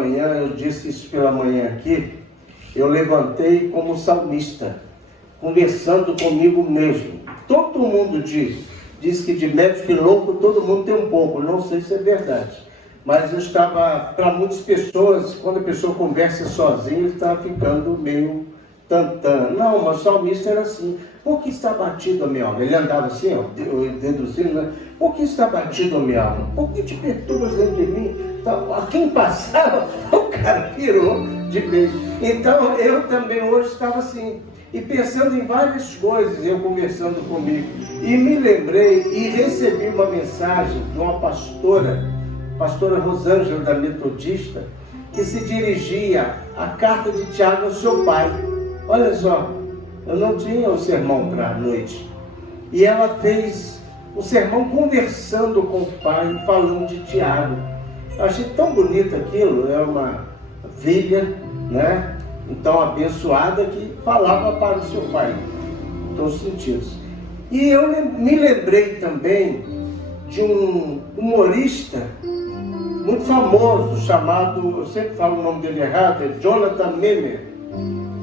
manhã, eu disse isso pela manhã aqui, eu levantei como salmista, conversando comigo mesmo. Todo mundo diz que de médico e louco todo mundo tem um pouco, não sei se é verdade. Mas eu estava, para muitas pessoas, quando a pessoa conversa sozinha, estava ficando meio tantã. Não, mas o salmista era assim. Por que está batido a minha alma? Ele andava assim, ó, deduzindo, né? Por que está batido a minha alma? Por que te perturbas dentro de mim? Então, a quem passava, o cara pirou de vez. Então, eu também hoje estava assim, e pensando em várias coisas, eu conversando comigo. E me lembrei e recebi uma mensagem de uma pastora Rosângela, da Metodista, que se dirigia à carta de Tiago ao seu pai. Olha só, eu não tinha o sermão para a noite. E ela fez o sermão conversando com o pai, falando de Tiago. Eu achei tão bonito aquilo, é uma filha, né? Então abençoada, que falava para o seu pai, em todos os sentidos. E eu me lembrei também de um humorista muito famoso, chamado, eu sempre falo o nome dele errado, é Jonathan Mehmer.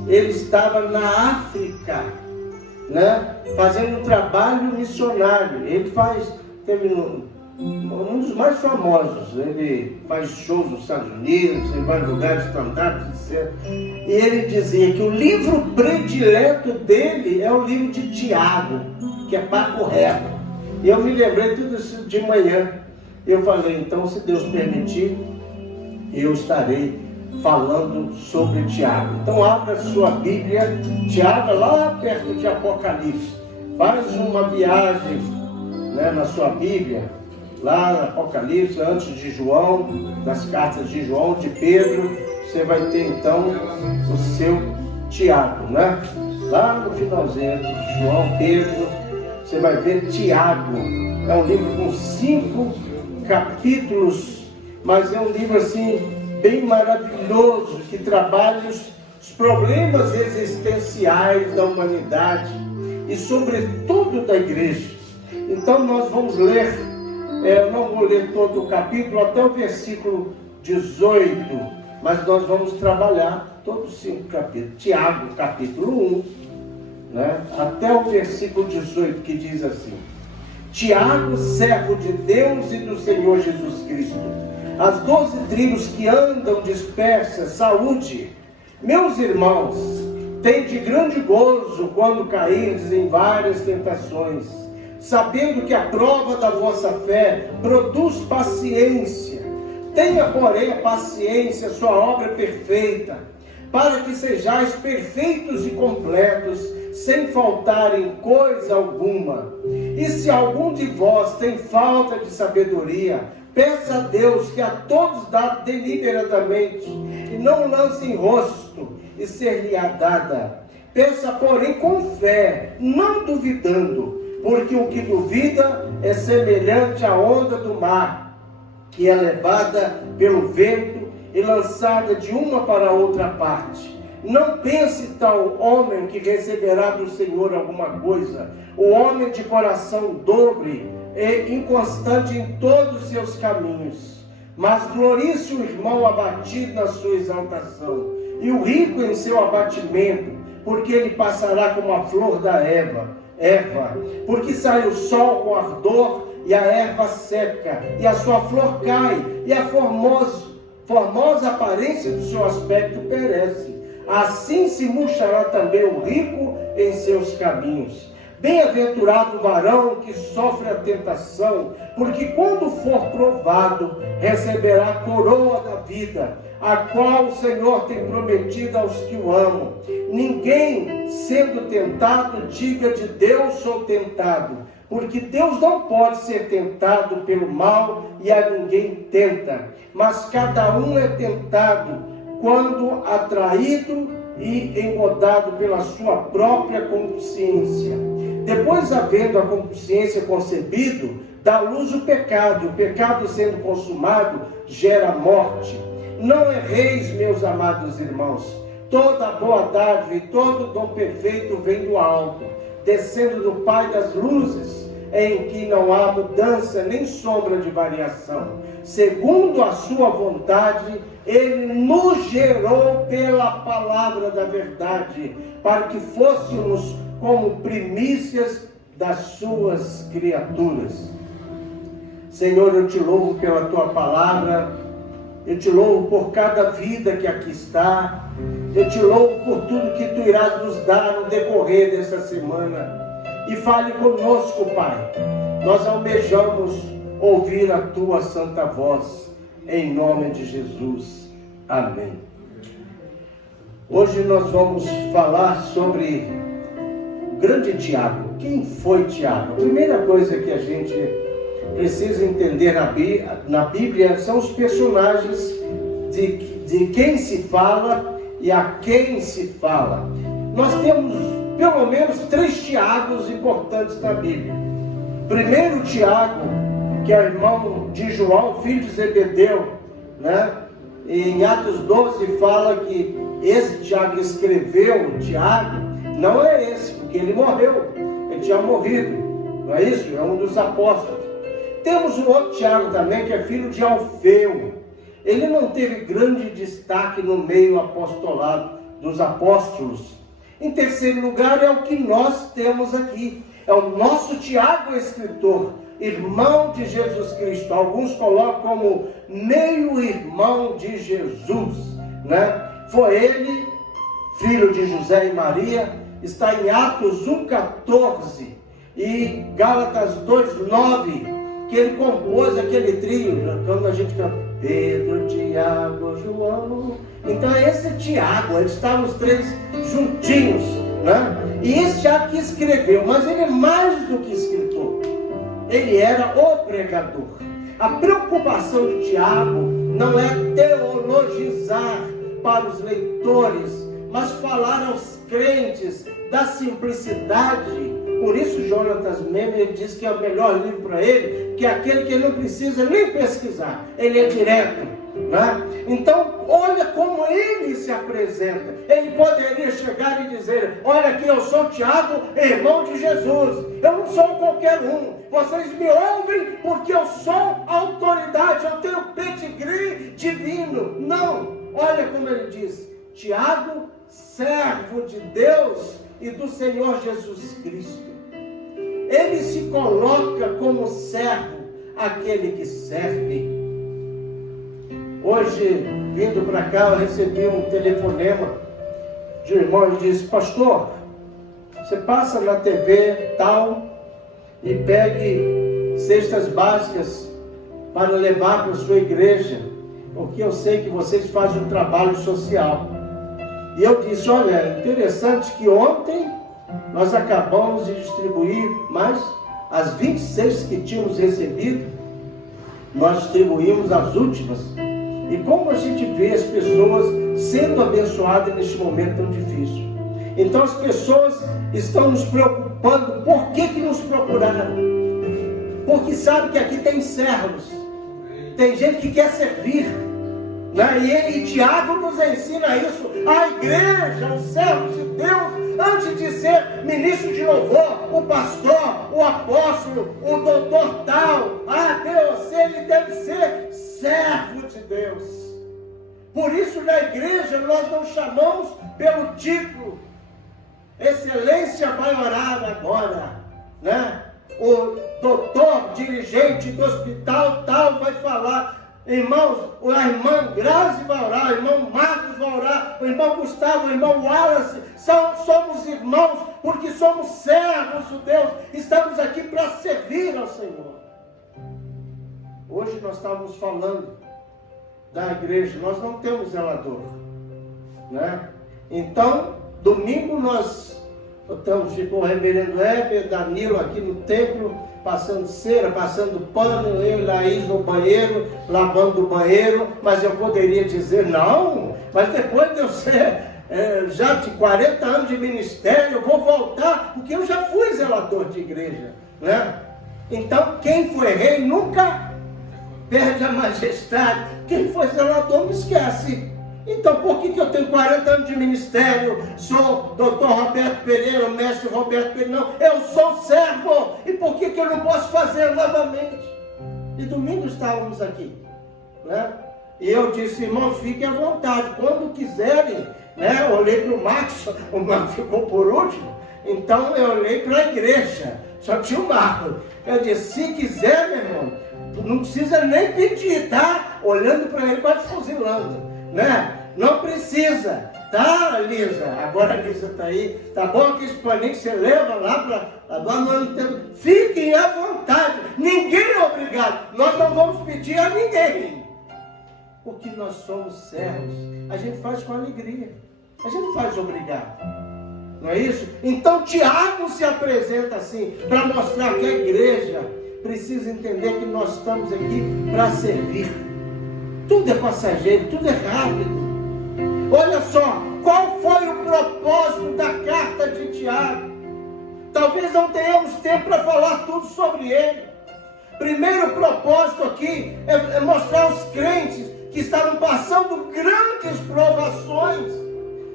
Ele estava na África, né, fazendo um trabalho missionário. Ele teve um dos mais famosos, ele faz shows nos Estados Unidos, em vários lugares, stand-ups, etc. E ele dizia que o livro predileto dele é o livro de Tiago, que é papo reto. E eu me lembrei tudo isso de manhã. Eu falei, então, se Deus permitir, eu estarei falando sobre Tiago. Então, abra sua Bíblia, Tiago, lá perto de Apocalipse. Faz uma viagem, né, na sua Bíblia, lá no Apocalipse, antes de João, das cartas de João, de Pedro, você vai ter, então, o seu Tiago, né? Lá no finalzinho, de João, Pedro, você vai ver Tiago. É um livro com 5 capítulos, mas é um livro assim bem maravilhoso, que trabalha os problemas existenciais da humanidade e sobretudo da igreja. Então nós vamos ler, eu não vou ler todo o capítulo, até o versículo 18, mas nós vamos trabalhar todos os 5 capítulos. Tiago, capítulo 1, né, até o versículo 18, que diz assim: Tiago, servo de Deus e do Senhor Jesus Cristo, as 12 tribos que andam dispersas, saúde. Meus irmãos, tende grande gozo quando cairdes em várias tentações, sabendo que a prova da vossa fé produz paciência. Tenha, porém, a paciência, sua obra perfeita, para que sejais perfeitos e completos, sem faltar em coisa alguma. E se algum de vós tem falta de sabedoria, peça a Deus, que a todos dá deliberadamente, e não lance em rosto, e ser-lhe-á dada. Peça, porém, com fé, não duvidando, porque o que duvida é semelhante à onda do mar, que é levada pelo vento e lançada de uma para outra parte. Não pense tal homem que receberá do Senhor alguma coisa. O homem de coração dobre e inconstante em todos os seus caminhos. Mas glorie-se o irmão abatido na sua exaltação, e o rico em seu abatimento, porque ele passará como a flor da erva. Porque sai o sol com ardor, e a erva seca, e a sua flor cai, e a formosa aparência do seu aspecto perece. Assim se murchará também o rico em seus caminhos. Bem-aventurado o varão que sofre a tentação, porque quando for provado, receberá a coroa da vida, a qual o Senhor tem prometido aos que o amam. Ninguém, sendo tentado, diga de Deus sou tentado, porque Deus não pode ser tentado pelo mal, e a ninguém tenta, mas cada um é tentado quando atraído e engodado pela sua própria consciência. Depois, havendo a consciência concebido, dá luz o pecado. O pecado, sendo consumado, gera morte. Não erreis, meus amados irmãos. Toda boa dádiva e todo dom perfeito vem do alto, descendo do Pai das luzes, em que não há mudança nem sombra de variação. Segundo a sua vontade, Ele nos gerou pela palavra da verdade, para que fôssemos como primícias das suas criaturas. Senhor, eu te louvo pela tua palavra, eu te louvo por cada vida que aqui está, eu te louvo por tudo que tu irás nos dar no decorrer dessa semana. E fale conosco, Pai. Nós almejamos ouvir a tua santa voz, em nome de Jesus. Amém. Hoje nós vamos falar sobre o grande Tiago. Quem foi Tiago? A primeira coisa que a gente precisa entender na Bíblia são os personagens de quem se fala e a quem se fala. Nós temos pelo menos 3 Tiagos importantes na Bíblia. Primeiro Tiago, que é irmão de João, filho de Zebedeu, né? E em Atos 12 fala que esse Tiago escreveu, Tiago, não é esse, porque ele morreu, ele tinha morrido, não é isso? É um dos apóstolos. Temos um outro Tiago também, que é filho de Alfeu. Ele não teve grande destaque no meio apostolado dos apóstolos. Em terceiro lugar, é o que nós temos aqui. É o nosso Tiago, escritor, irmão de Jesus Cristo. Alguns colocam como meio-irmão de Jesus, né? Foi ele, filho de José e Maria, está em Atos 1,14 e Gálatas 2,9, que ele compôs aquele trio, quando a gente canta Pedro, Tiago, João. Então esse Tiago, eles estavam os 3 juntinhos, né? E esse Tiago que escreveu, mas ele é mais do que escritor, ele era o pregador. A preocupação de Tiago não é teologizar para os leitores, mas falar aos crentes da simplicidade. Por isso Jonathan Memel diz que é o melhor livro para ele, que é aquele que não precisa nem pesquisar, ele é direto, né? Então olha como ele se apresenta. Ele poderia chegar e dizer: olha aqui, eu sou Tiago, irmão de Jesus, eu não sou qualquer um, vocês me ouvem porque eu sou autoridade, eu tenho pedigree divino. Não, olha como ele diz: Tiago, servo de Deus e do Senhor Jesus Cristo. Ele se coloca como servo, aquele que serve. Hoje, vindo para cá, eu recebi um telefonema de um irmão e disse: pastor, você passa na TV tal e pegue cestas básicas para levar para a sua igreja, porque eu sei que vocês fazem um trabalho social. E eu disse: olha, é interessante que ontem nós acabamos de distribuir, mas as 26 que tínhamos recebido, nós distribuímos as últimas. E como a gente vê as pessoas sendo abençoadas neste momento tão difícil. Então as pessoas estão nos preocupando. Por que nos procuraram? Porque sabe que aqui tem servos, tem gente que quer servir, né? E Tiago nos ensina isso. A igreja, os servos de Deus, antes de ser ministro de louvor, o pastor, o apóstolo, o doutor tal, Deus, ele deve ser servo de Deus. Por isso na igreja nós não chamamos pelo título. Excelência vai orar agora, né? O doutor, dirigente do hospital tal vai falar. Irmãos, a irmã Grazi vai orar, o irmão Marcos vai orar, o irmão Gustavo, o irmão Wallace, somos irmãos, porque somos servos de Deus, estamos aqui para servir ao Senhor. Hoje nós estávamos falando da igreja, nós não temos zelador, né? Então, domingo ficou o reverendo Heber, Danilo aqui no templo, passando cera, passando pano, eu e Laís no banheiro, lavando o banheiro, mas eu poderia dizer, não, mas depois de eu ser já de 40 anos de ministério, eu vou voltar, porque eu já fui zelador de igreja, né? Então, quem foi rei nunca perde a majestade. Quem foi zelador não esquece, Então, por que eu tenho 40 anos de ministério, sou doutor Roberto Pereira, mestre Roberto Pereira? Não, eu sou servo. E por que eu não posso fazer novamente? E domingo estávamos aqui, né? E eu disse, irmão, fiquem à vontade, quando quiserem, né? Eu olhei para o Marcos ficou por último, então eu olhei para a igreja, só tinha o Marcos. Eu disse, se quiser, meu irmão, não precisa nem pedir, tá? Olhando para ele, quase fuzilando, né? Não precisa, tá, Lisa? Agora a Lisa está aí, tá bom que esse paninho que você leva lá para fiquem à vontade, ninguém é obrigado, nós não vamos pedir a ninguém, porque nós somos servos, a gente faz com alegria, a gente não faz obrigado, não é isso? Então Tiago se apresenta assim, para mostrar que a igreja precisa entender que nós estamos aqui para servir. Tudo é passageiro, tudo é rápido. Olha só, qual foi o propósito da carta de Tiago? Talvez não tenhamos tempo para falar tudo sobre ele. Primeiro propósito aqui é mostrar aos crentes que estavam passando grandes provações,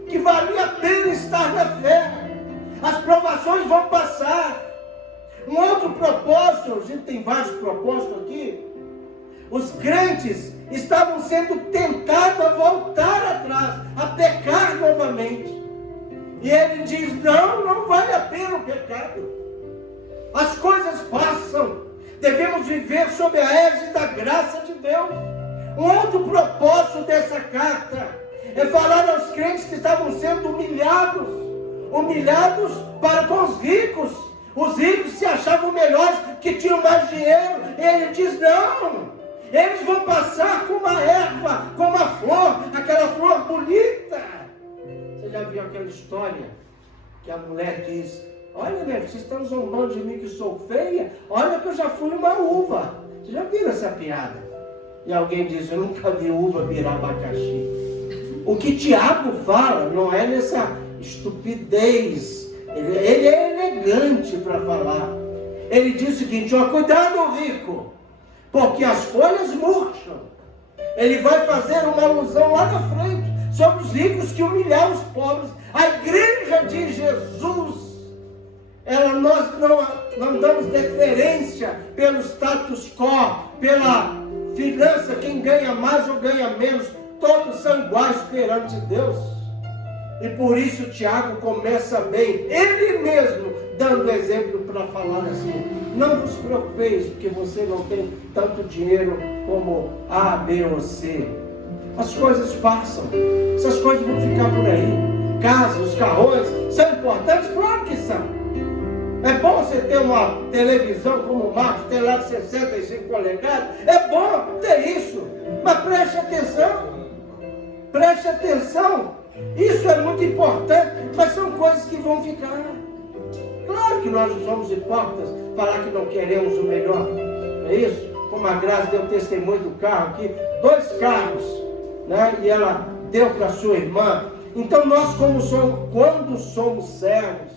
que valia a pena estar na fé. As provações vão passar. Um outro propósito, a gente tem vários propósitos aqui. Os crentes estavam sendo tentados a voltar atrás, a pecar novamente. E ele diz, não vale a pena o pecado. As coisas passam. Devemos viver sob a égide da graça de Deus. Um outro propósito dessa carta é falar aos crentes que estavam sendo humilhados para com os ricos. Os ricos se achavam melhores, que tinham mais dinheiro. Ele diz, não, eles vão passar como a erva, como a flor, aquela flor bonita. Você já viu aquela história que a mulher diz, olha, né, vocês estão zombando de mim que sou feia, olha que eu já fui uma uva. Vocês já viram essa piada? E alguém diz, eu nunca vi uva virar abacaxi. O que Tiago fala não é nessa estupidez. Ele é elegante para falar. Ele diz o seguinte, ó, cuidado, rico, porque as folhas murcham. Ele vai fazer uma alusão lá na frente sobre os ricos que humilham os pobres. A igreja de Jesus, nós não damos deferência pelo status quo, pela finança, quem ganha mais ou ganha menos, todos são iguais perante Deus. E por isso Tiago começa bem, ele mesmo dando exemplo para falar assim, não vos preocupeis, porque você não tem tanto dinheiro como A, B ou C. As coisas passam, essas coisas vão ficar por aí. Casas, carrões, são importantes? Claro que são. É bom você ter uma televisão como o Marcos, tem lá de 65 polegadas, é bom ter isso, mas preste atenção, isso é muito importante, mas são coisas que vão ficar. Claro que nós não somos hipócritas, falar que não queremos o melhor, não é isso? Como a Graça deu testemunho do carro aqui, 2 carros, né? E ela deu para sua irmã. Então nós, quando somos servos,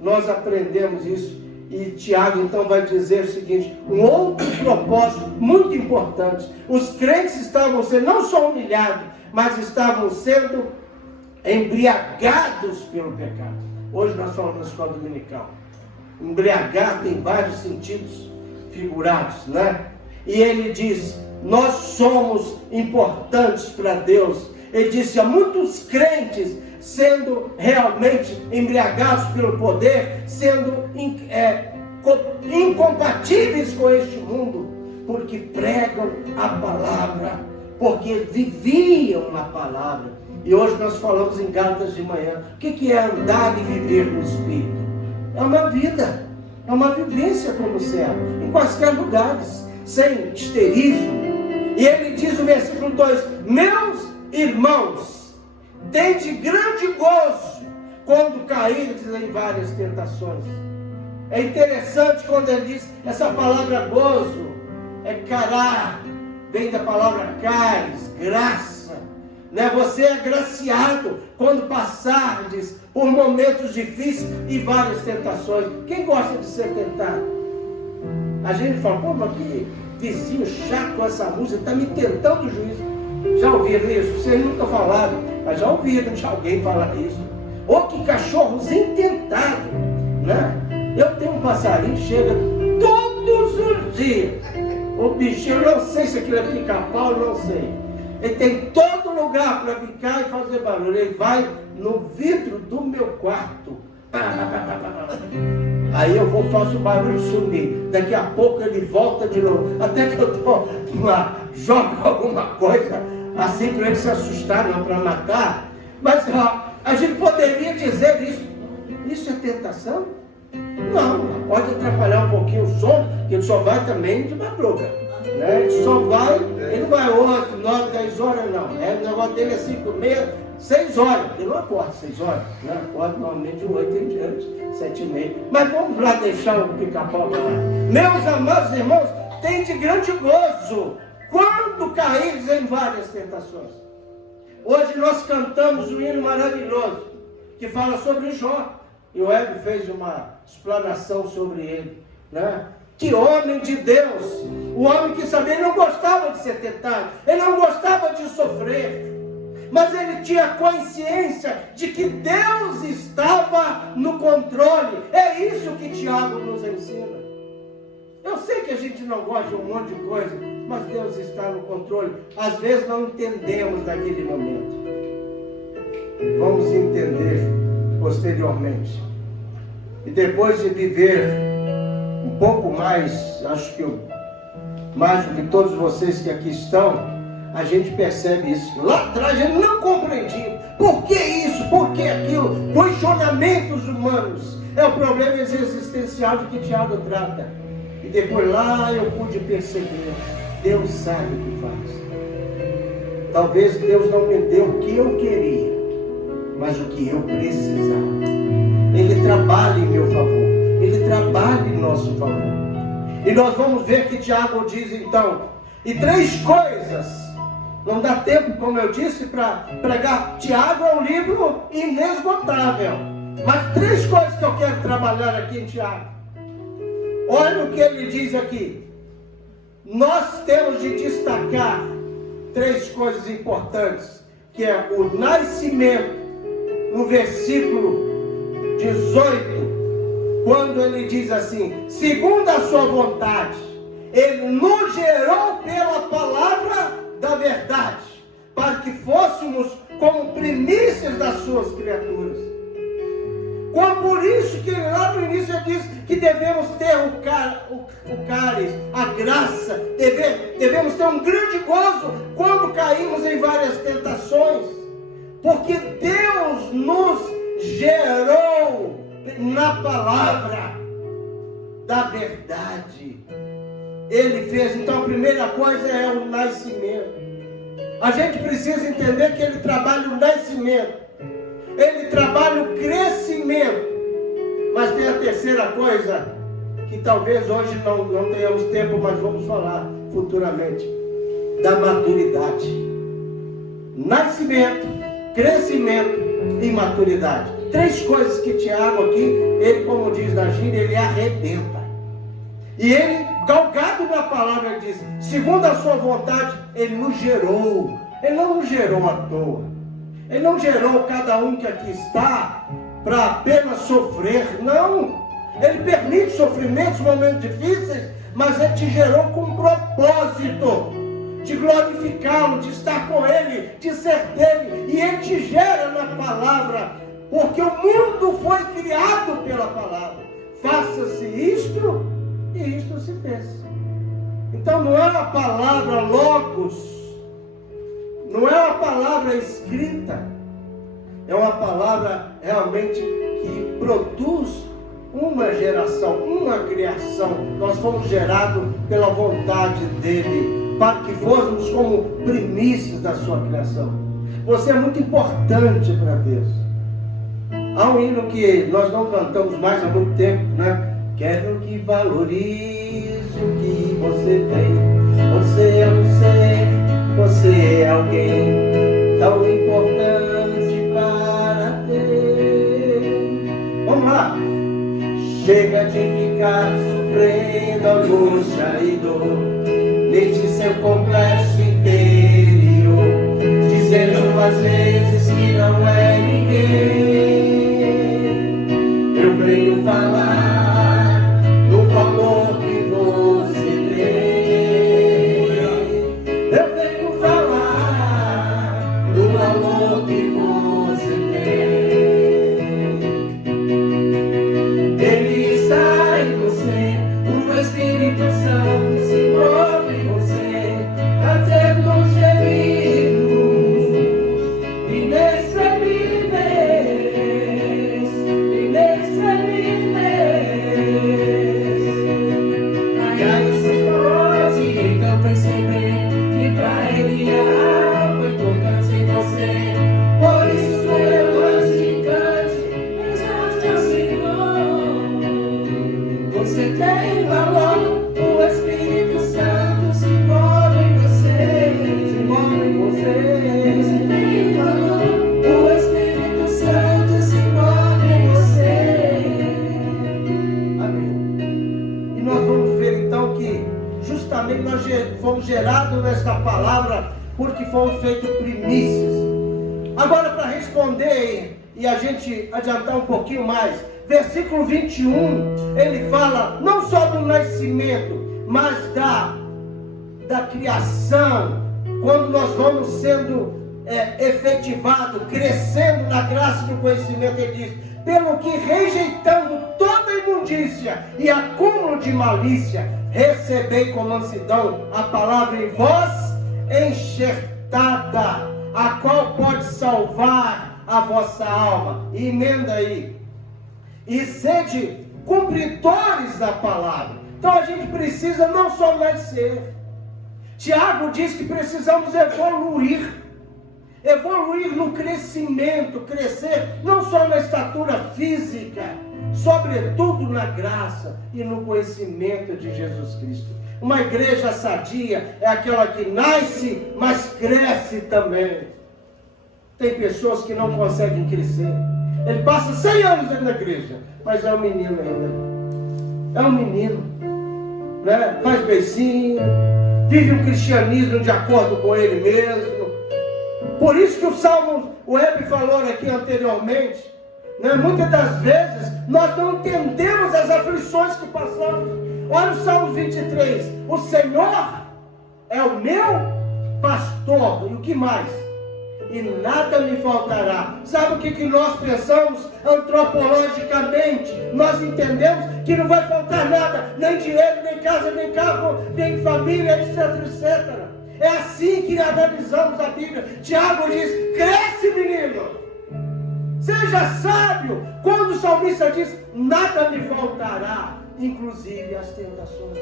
nós aprendemos isso. E Tiago então vai dizer o seguinte, um outro propósito muito importante. Os crentes estavam sendo não só humilhados, mas estavam sendo embriagados pelo pecado. Hoje nós falamos na escola dominical. Embriagar tem vários sentidos figurados, né? E ele diz, nós somos importantes para Deus. Ele disse, há muitos crentes sendo realmente embriagados pelo poder, sendo incompatíveis com este mundo, porque pregam a palavra, porque viviam na palavra. E hoje nós falamos em Gálatas de manhã. O que é andar e viver no Espírito? É uma vida, é uma vivência como servo, em quaisquer lugares, sem histerismo. E ele diz no versículo 2, meus irmãos, tende grande gozo quando caíres em várias tentações. É interessante quando ele diz, essa palavra gozo, é cará, vem da palavra caris, graça. Né? Você é agraciado quando passardes por momentos difíceis e várias tentações. Quem gosta de ser tentado? A gente fala, pô, mas que vizinho chato com essa música, está me tentando o juízo. Já ouviram isso? Vocês nunca falaram, mas já ouviram de alguém falar isso. Ou que cachorrozinho tentado, né? Eu tenho um passarinho que chega todos os dias. O bichinho, eu não sei se aquilo é pica-pau, não sei. Ele tem todo lugar para picar e fazer barulho. Ele vai no vidro do meu quarto. Aí eu faço o barulho sumir. Daqui a pouco ele volta de novo. Até que eu jogo alguma coisa assim para ele se assustar, não para matar. Mas a gente poderia dizer isso. Isso é tentação? Não, pode atrapalhar um pouquinho o sono, que ele só vai também de madruga. Né? Ele só vai, ele não vai 8, 9, 10 horas, não. O negócio dele é 5, meia, 6 horas. Ele não acorda 6 horas, né? Acorda normalmente de 8 em diante, 7 e meia. Mas vamos lá deixar o pica-pau lá. Meus amados irmãos, tem de grande gozo quando caíres em várias tentações. Hoje nós cantamos um hino maravilhoso que fala sobre Jó. E o Hélio fez uma explanação sobre ele, né? Que homem de Deus, o homem que sabia, ele não gostava de ser tentado, ele não gostava de sofrer, mas ele tinha consciência de que Deus estava no controle. É isso que Tiago nos ensina. Eu sei que a gente não gosta de um monte de coisa, mas Deus está no controle. Às vezes não entendemos naquele momento. Vamos entender posteriormente. E depois de viver um pouco mais, acho que mais do que todos vocês que aqui estão, a gente percebe isso. Lá atrás a gente não compreendia. Por que isso? Por que aquilo? Questionamentos humanos. É o problema existencial de que Tiago trata. E depois lá eu pude perceber. Deus sabe o que faz. Talvez Deus não me deu o que eu queria, mas o que eu precisava. Ele trabalha em meu favor. Ele trabalha em nosso favor. E nós vamos ver que Tiago diz então. E 3 coisas. Não dá tempo, como eu disse, para pregar. Tiago é um livro inesgotável. Mas 3 coisas que eu quero trabalhar aqui em Tiago. Olha o que ele diz aqui. Nós temos de destacar 3 coisas importantes. Que é o nascimento. No versículo 18. Quando ele diz assim, segundo a sua vontade, ele nos gerou pela palavra da verdade, para que fôssemos como primícias das suas criaturas. Por isso que lá no início ele diz que devemos ter o cálice, a graça, devemos ter um grande gozo quando caímos em várias tentações, porque Deus nos gerou na palavra da verdade. Ele fez, então a primeira coisa é o nascimento. A gente precisa entender que ele trabalha o nascimento, ele trabalha o crescimento, mas tem a terceira coisa, que talvez hoje não tenhamos tempo, mas vamos falar futuramente, da maturidade. Nascimento, crescimento e maturidade. 3 coisas que Tiago aqui, ele, como diz na gíria, ele arrebenta. E ele, galgado na palavra, diz, segundo a sua vontade, ele nos gerou. Ele não nos gerou à toa. Ele não gerou cada um que aqui está para apenas sofrer. Não. Ele permite sofrimentos, momentos difíceis, mas ele te gerou com um propósito. De glorificá-lo, de estar com ele, de ser dele. E ele te gera na palavra. Porque o mundo foi criado pela palavra. Faça-se isto e isto se fez. Então não é uma palavra logos, não é uma palavra escrita, é uma palavra realmente que produz uma geração, uma criação. Nós fomos gerados pela vontade dele, para que fôssemos como primícias da sua criação. Você é muito importante para Deus. Há um hino que nós não cantamos mais há muito tempo, né? Quero que valorize o que você tem. Você é um ser, você é alguém tão importante para Deus. Vamos lá. Chega de ficar sofrendo angústia e dor neste seu complexo interior. Eu venho falar do valor que você tem. Eu venho falar do valor que você tem. Ele está em você, o Espírito Santo se move em você, fazendo gemidos inexprimíveis, inexprimíveis. E aí se pode então perceber que pra Ele há algo importante em você. Por isso levante e cante, exalte ao Senhor. Você tem valor, o Espírito Santo se move em você, se move em você. Você tem valor, o Espírito Santo se move em você. Amém. E nós vamos ver então que justamente nós fomos gerados nesta palavra porque fomos feitos primícias. Agora, para responder e a gente adiantar um pouquinho mais, versículo 21, ele fala não só do nascimento, mas da criação, quando nós vamos sendo efetivados, crescendo na graça e no conhecimento. Ele diz: pelo que rejeitando toda imundícia e acúmulo de malícia, recebei com mansidão a palavra em vós enxertada, a qual pode salvar a vossa alma. E emenda aí: e sede cumpridores da palavra. Então a gente precisa não só nascer. Tiago diz que precisamos evoluir no crescimento, crescer não só na estatura física, sobretudo na graça e no conhecimento de Jesus Cristo. Uma igreja sadia é aquela que nasce, mas cresce também. Tem pessoas que não conseguem crescer. Ele passa 100 anos dentro da igreja, mas é um menino ainda. É um menino, né? Faz beicinho, vive um cristianismo de acordo com ele mesmo. Por isso que o Salmo, o Hebe falou aqui anteriormente, né? Muitas das vezes nós não entendemos as aflições que passamos. Olha o Salmo 23: o Senhor é o meu pastor. E o que mais? E nada me faltará. Sabe o que nós pensamos antropologicamente? Nós entendemos que não vai faltar nada, nem dinheiro, nem casa, nem carro, nem família, etc, etc. É assim que analisamos a Bíblia. Tiago diz: cresce, menino, seja sábio. Quando o salmista diz: nada me faltará, inclusive as tentações.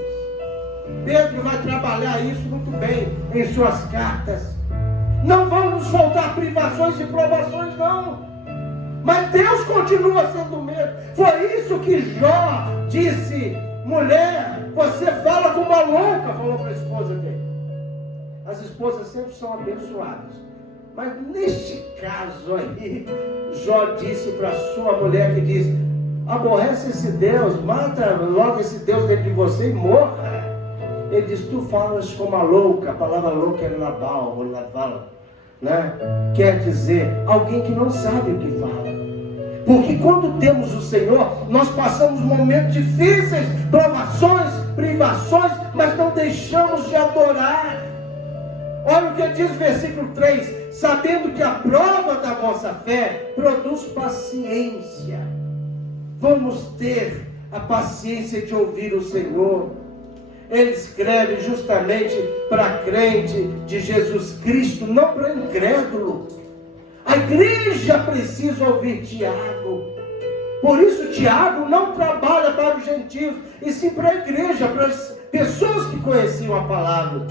Pedro vai trabalhar isso muito bem em suas cartas. Não vão nos faltar privações e provações, não. Mas Deus continua sendo o mesmo. Foi isso que Jó disse: mulher, você fala como uma louca, falou para a esposa dele. As esposas sempre são abençoadas. Mas neste caso aí, Jó disse para sua mulher, que diz: aborrece esse Deus, mata logo esse Deus dentro de você e morra. Ele diz: tu falas como a louca. A palavra louca é Nabal, ou Naval, né? Quer dizer, alguém que não sabe o que fala. Porque quando temos o Senhor, nós passamos momentos difíceis, provações, privações, mas não deixamos de adorar. Olha o que diz o versículo 3: sabendo que a prova da vossa fé produz paciência. Vamos ter a paciência de ouvir o Senhor. Ele escreve justamente para crente de Jesus Cristo, não para incrédulo. A igreja precisa ouvir Tiago. Por isso Tiago não trabalha para os gentios, e sim para a igreja, para as pessoas que conheciam a palavra.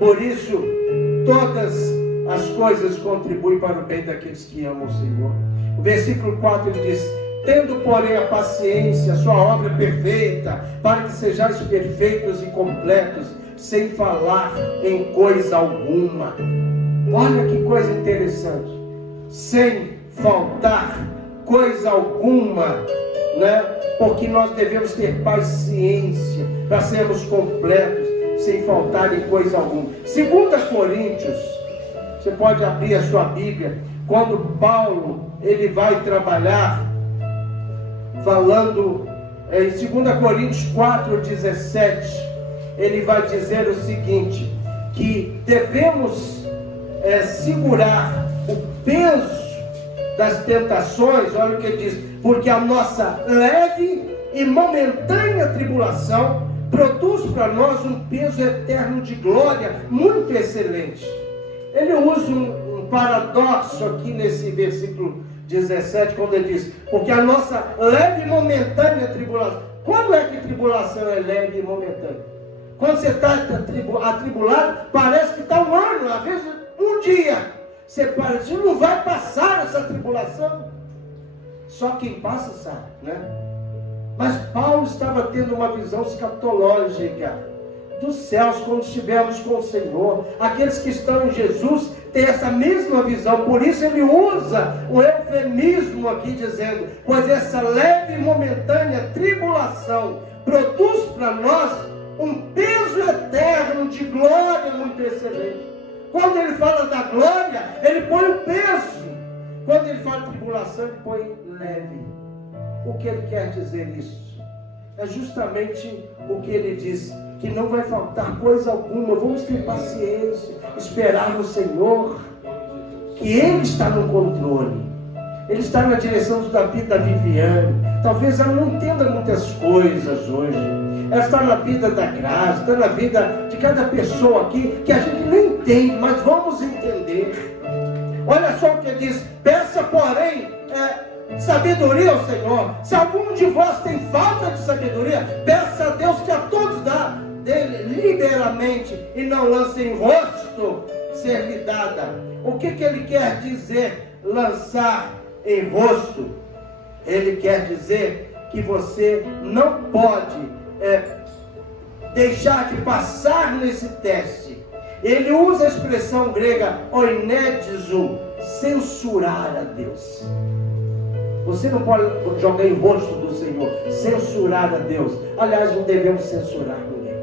Por isso, todas as coisas contribuem para o bem daqueles que amam o Senhor. O versículo 4 ele diz: tendo, porém, a paciência, a sua obra perfeita, para que sejais perfeitos e completos, sem falar em coisa alguma. Olha que coisa interessante. Sem faltar coisa alguma, né? Porque nós devemos ter paciência para sermos completos, sem faltar em coisa alguma. 2 Coríntios, você pode abrir a sua Bíblia, quando Paulo ele vai trabalhar, falando em 2 Coríntios 4,17, ele vai dizer o seguinte, que devemos segurar o peso das tentações. Olha o que ele diz: porque a nossa leve e momentânea tribulação produz para nós um peso eterno de glória muito excelente. Ele usa um paradoxo aqui nesse versículo 17, quando ele diz, porque a nossa leve e momentânea tribulação. Quando é que tribulação é leve e momentânea? Quando você está atribulado, parece que está um ano, às vezes um dia. Você parece que não vai passar essa tribulação. Só quem passa sabe, né? Mas Paulo estava tendo uma visão escatológica dos céus quando estivermos com o Senhor. Aqueles que estão em Jesus têm essa mesma visão. Por isso ele usa o eufemismo aqui dizendo, pois essa leve e momentânea tribulação produz para nós um peso eterno de glória muito excelente. Quando ele fala da glória, ele põe o peso. Quando ele fala de tribulação, ele põe leve. O que ele quer dizer isso? É justamente o que ele diz, que não vai faltar coisa alguma. Vamos ter paciência, esperar no Senhor, que Ele está no controle. Ele está na direção da vida da Viviane. Talvez ela não entenda muitas coisas hoje. Ela está na vida da Graça, está na vida de cada pessoa aqui, que a gente não entende, mas vamos entender. Olha só o que ele diz: peça, porém, sabedoria ao Senhor. Se algum de vós tem falta de sabedoria, peça a Deus, que a todos dá dele liberalmente, e não lance em rosto ser lhe dada. O que ele quer dizer lançar em rosto? Ele quer dizer que você não pode deixar de passar nesse teste. Ele usa a expressão grega oinédizo, censurar a Deus. Você não pode jogar em rosto do Senhor, censurar a Deus. Aliás, não devemos censurar ninguém.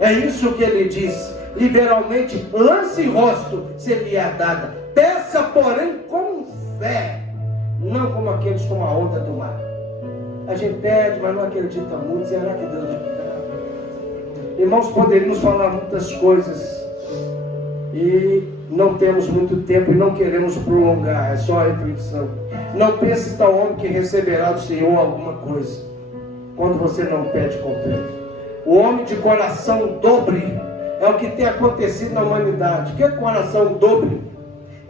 É isso que ele diz. Liberalmente, lance em rosto, se lhe é dada. Peça, porém, com fé, não como aqueles com a onda do mar. A gente pede, mas não acredita muito. Será que Deus vai dar? Irmãos, poderíamos falar muitas coisas e não temos muito tempo e não queremos prolongar. É só a reflexão. Não pense tal homem que receberá do Senhor alguma coisa, quando você não pede com fé. O homem de coração dobre é o que tem acontecido na humanidade. O que é coração dobre?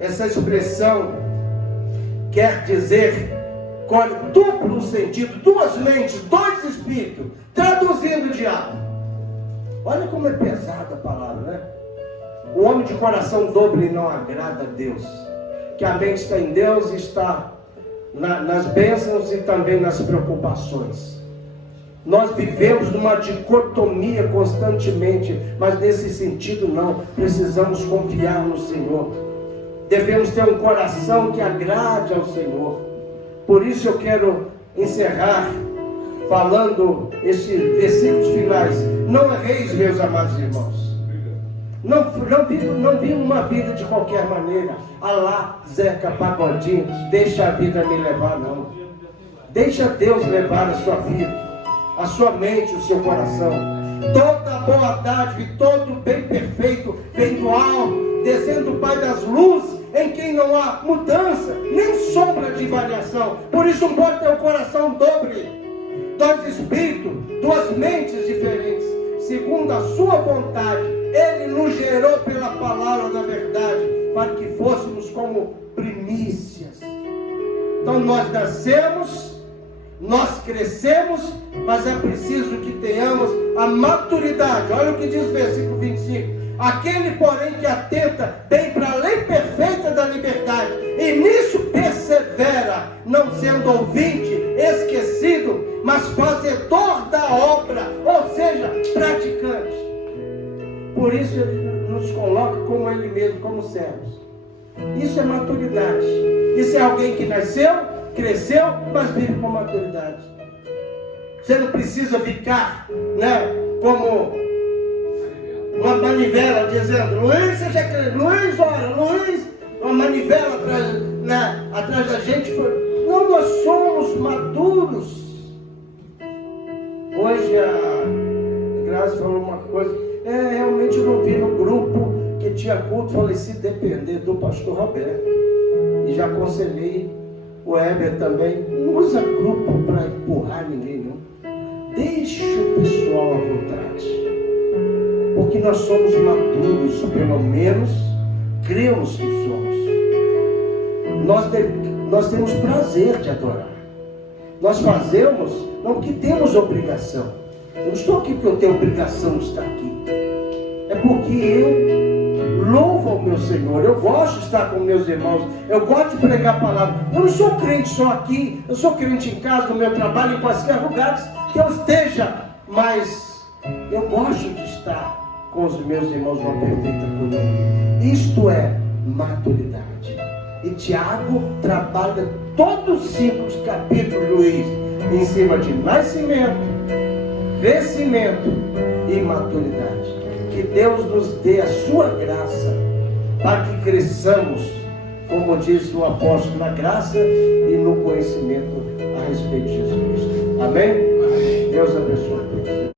Essa expressão quer dizer com duplo sentido, duas mentes, dois espíritos, traduzindo o diabo. Olha como é pesada a palavra, né? O homem de coração dobre não agrada a Deus. Que a mente está em Deus e está nas bênçãos e também nas preocupações. Nós vivemos numa dicotomia constantemente, mas nesse sentido não. Precisamos confiar no Senhor. Devemos ter um coração que agrade ao Senhor. Por isso eu quero encerrar falando esses versículos finais. Não erreis, meus amados irmãos. Não viva uma vida de qualquer maneira. Alá, Zeca Pagodinho, deixa a vida me levar, não. Deixa Deus levar a sua vida, a sua mente, o seu coração. Toda boa dádiva e todo bem perfeito vem do alto, descendo do Pai das luzes, em quem não há mudança, nem sombra de variação. Por isso não pode ter o coração dobre, dois espíritos, duas mentes diferentes, segundo a sua vontade. Ele nos gerou pela palavra da verdade, para que fôssemos como primícias. Então nós nascemos, nós crescemos, mas é preciso que tenhamos a maturidade. Olha o que diz o versículo 25. Aquele, porém, que atenta bem para a lei perfeita da liberdade, e nisso persevera, não sendo ouvinte, esquecido, mas fazedor da obra, ou seja, praticante. Por isso ele nos coloca como ele mesmo, como servos. Isso é maturidade. Isso é alguém que nasceu, cresceu, mas vive com maturidade. Você não precisa ficar, como uma manivela dizendo: Luiz, você já crê? Luiz, ora, Luiz. uma manivela atrás da gente. Não, nós somos maduros. Hoje a Graça falou uma coisa, realmente eu não vi no grupo que tinha culto, falei, se depender do pastor Roberto. E já aconselhei o Heber também, não usa grupo para empurrar ninguém, não. Deixa o pessoal à vontade. Porque nós somos maduros, pelo menos cremos que somos. Nós temos prazer de adorar. Nós fazemos, não que temos obrigação. Eu não estou aqui porque eu tenho obrigação de estar aqui. É porque eu louvo ao meu Senhor. Eu gosto de estar com meus irmãos. Eu gosto de pregar a palavra. Eu não sou crente só aqui. Eu sou crente em casa, no meu trabalho, em quaisquer lugares que eu esteja. Mas eu gosto de estar com os meus irmãos numa perfeita comunhão. Isto é maturidade. E Tiago trabalha todos os 5 capítulos, Luiz, em cima de nascimento, crescimento e maturidade. Que Deus nos dê a sua graça para que cresçamos, como diz o apóstolo, na graça e no conhecimento a respeito de Jesus Cristo. Amém? Amém. Deus abençoe.